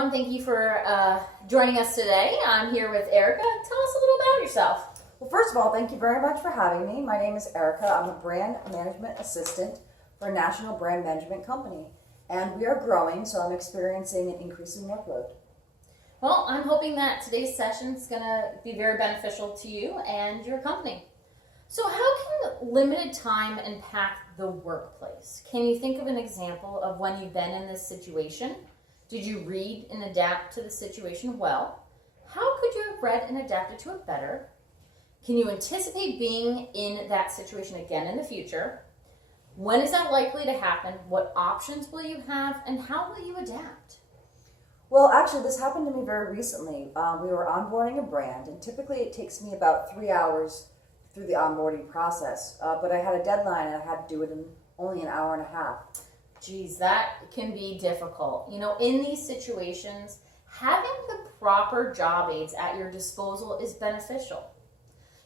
everyone. Thank you for joining us today. I'm here with Erica. Tell us a little about yourself. Well, first of all, thank you very much for having me. My name is Erica. I'm a brand management assistant for a national brand management company. And we are growing, so I'm experiencing an increase in workload. Well, I'm hoping that today's session is going to be very beneficial to you and your company. So how can limited time impact the workplace? Can you think of an example of when you've been in this situation? Did you read and adapt to the situation well? How could you have read and adapted to it better? Can you anticipate being in that situation again in the future? When is that likely to happen? What options will you have? And how will you adapt? Well, actually, this happened to me very recently. We were onboarding a brand, and typically it takes me about 3 hours through the onboarding process. But I had a deadline, and I had to do it in only an hour and a half. Geez, that can be difficult. You know, in these situations, having the proper job aids at your disposal is beneficial.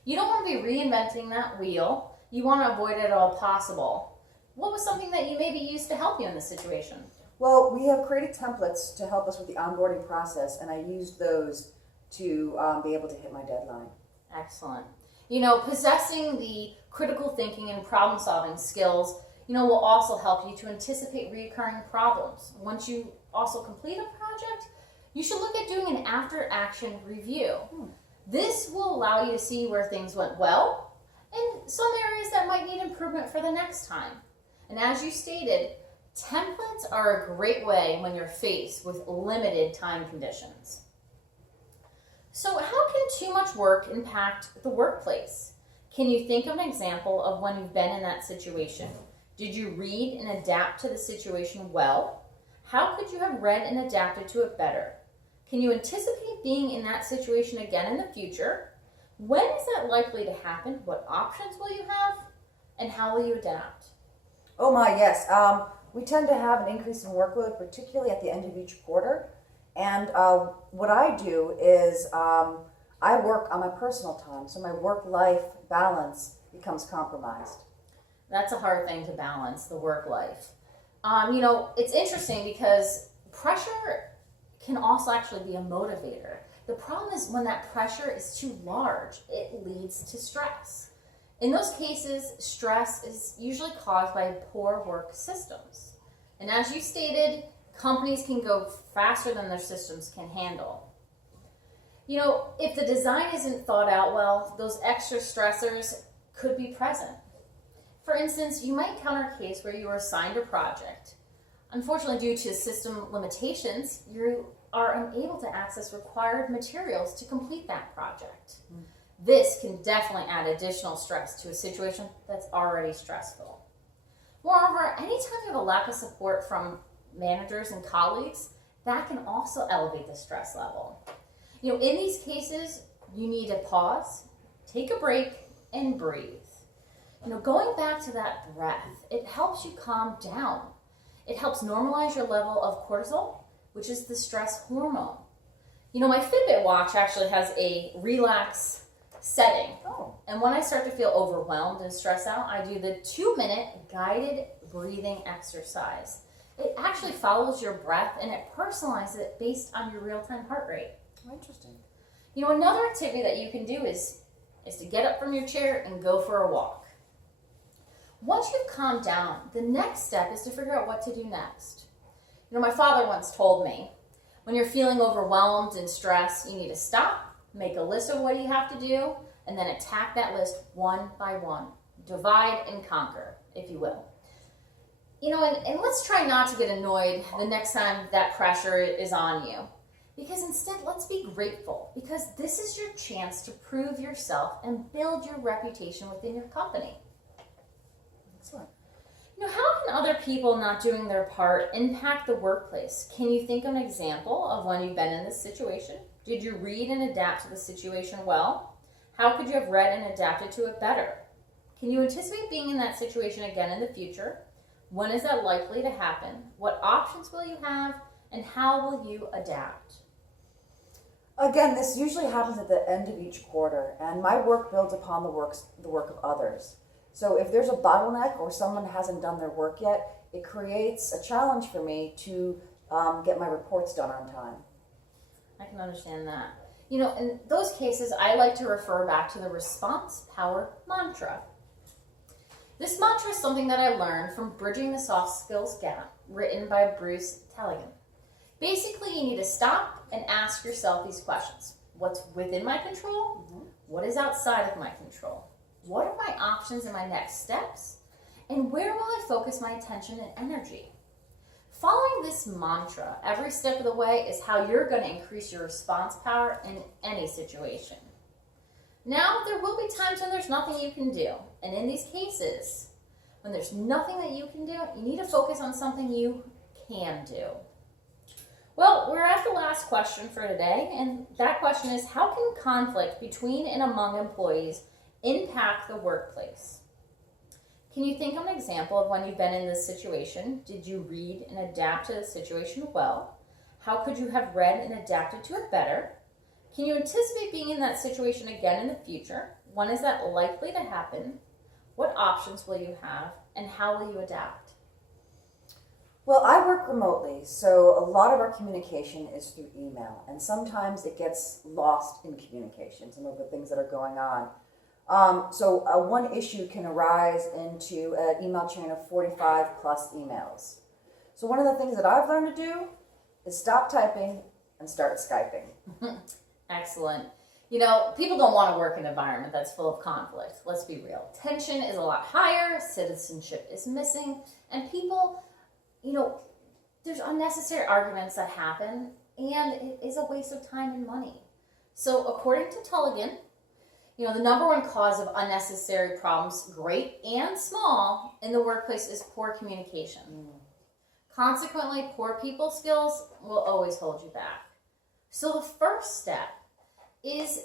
You don't want to be reinventing that wheel. You want to avoid it at all possible. What was something that you maybe used to help you in this situation? Well, we have created templates to help us with the onboarding process, and I used those to be able to hit my deadline. Excellent. You know, possessing the critical thinking and problem-solving skills, will also help you to anticipate recurring problems. Once you also complete a project, you should look at doing an after-action review. This will allow you to see where things went well and some areas that might need improvement for the next time. And as you stated, templates are a great way when you're faced with limited time conditions. So how can too much work impact the workplace? Can you think of an example of when you've been in that situation? Did you read and adapt to the situation well? How could you have read and adapted to it better? Can you anticipate being in that situation again in the future? When is that likely to happen? What options will you have? And how will you adapt? Oh my, yes. We tend to have an increase in workload, particularly at the end of each quarter. And what I do is I work on my personal time, so my work-life balance becomes compromised. That's a hard thing to balance, the work life. It's interesting because pressure can also actually be a motivator. The problem is when that pressure is too large, it leads to stress. In those cases, stress is usually caused by poor work systems. And as you stated, companies can go faster than their systems can handle. If the design isn't thought out well, those extra stressors could be present. For instance, you might encounter a case where you are assigned a project. Unfortunately, due to system limitations, you are unable to access required materials to complete that project. This can definitely add additional stress to a situation that's already stressful. Moreover, anytime you have a lack of support from managers and colleagues, that can also elevate the stress level. In these cases, you need to pause, take a break, and breathe. Going back to that breath, it helps you calm down. It helps normalize your level of cortisol, which is the stress hormone. My Fitbit watch actually has a relax setting. And when I start to feel overwhelmed and stressed out, I do the 2-minute guided breathing exercise. It actually follows your breath and it personalizes it based on your real-time heart rate. Interesting. Another activity that you can do is to get up from your chair and go for a walk. Once you've calmed down, the next step is to figure out what to do next. My father once told me, when you're feeling overwhelmed and stressed, you need to stop, make a list of what you have to do, and then attack that list one by one. Divide and conquer, if you will. And let's try not to get annoyed the next time that pressure is on you. Because instead, let's be grateful, because this is your chance to prove yourself and build your reputation within your company. Excellent. How can other people not doing their part impact the workplace? Can you think of an example of when you've been in this situation? Did you read and adapt to the situation well? How could you have read and adapted to it better? Can you anticipate being in that situation again in the future? When is that likely to happen? What options will you have? And how will you adapt? Again, this usually happens at the end of each quarter, and my work builds upon the work of others. So if there's a bottleneck or someone hasn't done their work yet, it creates a challenge for me to get my reports done on time. I can understand that. You know, in those cases, I like to refer back to the response power mantra. This mantra is something that I learned from Bridging the Soft Skills Gap, written by Bruce Taligan. Basically, you need to stop and ask yourself these questions. What's within my control? What is outside of my control? What are my options and my next steps? And where will I focus my attention and energy? Following this mantra every step of the way is how you're going to increase your response power in any situation. Now, there will be times when there's nothing you can do. And in these cases, when there's nothing that you can do, you need to focus on something you can do. Well, we're at the last question for today, and that question is, how can conflict between and among employees impact the workplace? Can you think of an example of when you've been in this situation? Did you read and adapt to the situation well? How could you have read and adapted to it better? Can you anticipate being in that situation again in the future? When is that likely to happen? What options will you have, and how will you adapt? Well, I work remotely, so a lot of our communication is through email, and sometimes it gets lost in communication, some of the things that are going on. So one issue can arise into an email chain of 45 plus emails. So one of the things that I've learned to do is stop typing and start Skyping. Excellent. You know, people don't want to work in an environment that's full of conflict. Let's be real. Tension is a lot higher, citizenship is missing, and people, you know, there's unnecessary arguments that happen, and it is a waste of time and money. So according to Taligan, you know, the number one cause of unnecessary problems, great and small, in the workplace is poor communication. Consequently, poor people skills will always hold you back. So the first step is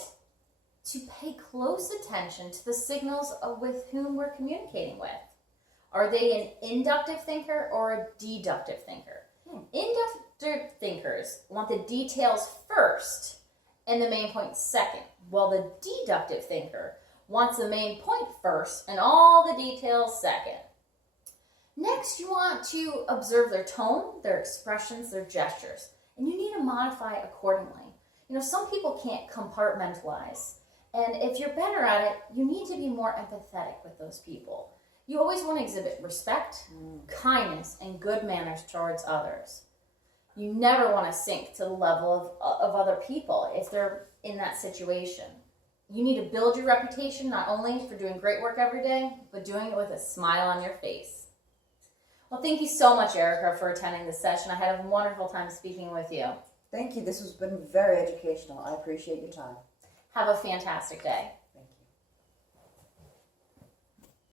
to pay close attention to the signals with whom we're communicating with. Are they an inductive thinker or a deductive thinker? Inductive thinkers want the details first and the main point second, while the deductive thinker wants the main point first and all the details second. Next, you want to observe their tone, their expressions, their gestures, and you need to modify accordingly. You know, some people can't compartmentalize, and if you're better at it, you need to be more empathetic with those people. You always want to exhibit respect, kindness, and good manners towards others. You never want to sink to the level of other people if they're in that situation. You need to build your reputation not only for doing great work every day, but doing it with a smile on your face. Well, thank you so much, Erica, for attending this session. I had a wonderful time speaking with you. Thank you. This has been very educational. I appreciate your time. Have a fantastic day.